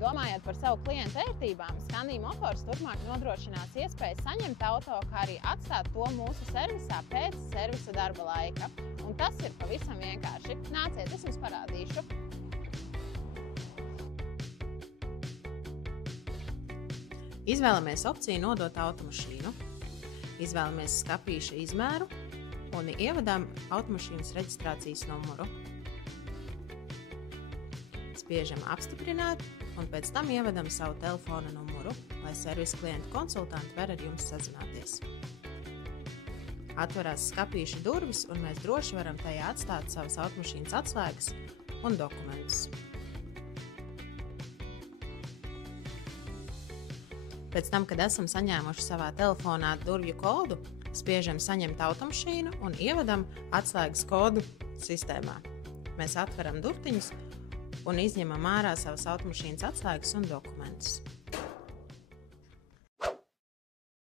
Domājot par savu klientu vērtībām, Scandia Motors turpmāk nodrošinās iespēju saņemt auto, kā arī atstāt to mūsu servisā pēc servisa darba laika. Un tas ir pavisam vienkārši. Nāciet, es jums parādīšu. Izvēlamies opciju nodot automašīnu. Izvēlamies skapīša izmēru un ievadām automašīnas reģistrācijas numuru. Spiežam apstiprināt un pēc tam ievadam savu telefona numuru, lai servisa klienta konsultanti var ar jums sazināties. Atverās skapīša durvis un mēs droši varam tajā atstāt savas automašīnas atslēgas un dokumentus. Pēc tam, kad esam saņēmuši savā telefonā durvju kodu, spiežam saņemt automašīnu un ievadam atslēgas kodu sistēmā. Mēs atveram durtiņus un izņemam ārā savas automašīnas atslēgas un dokumentus.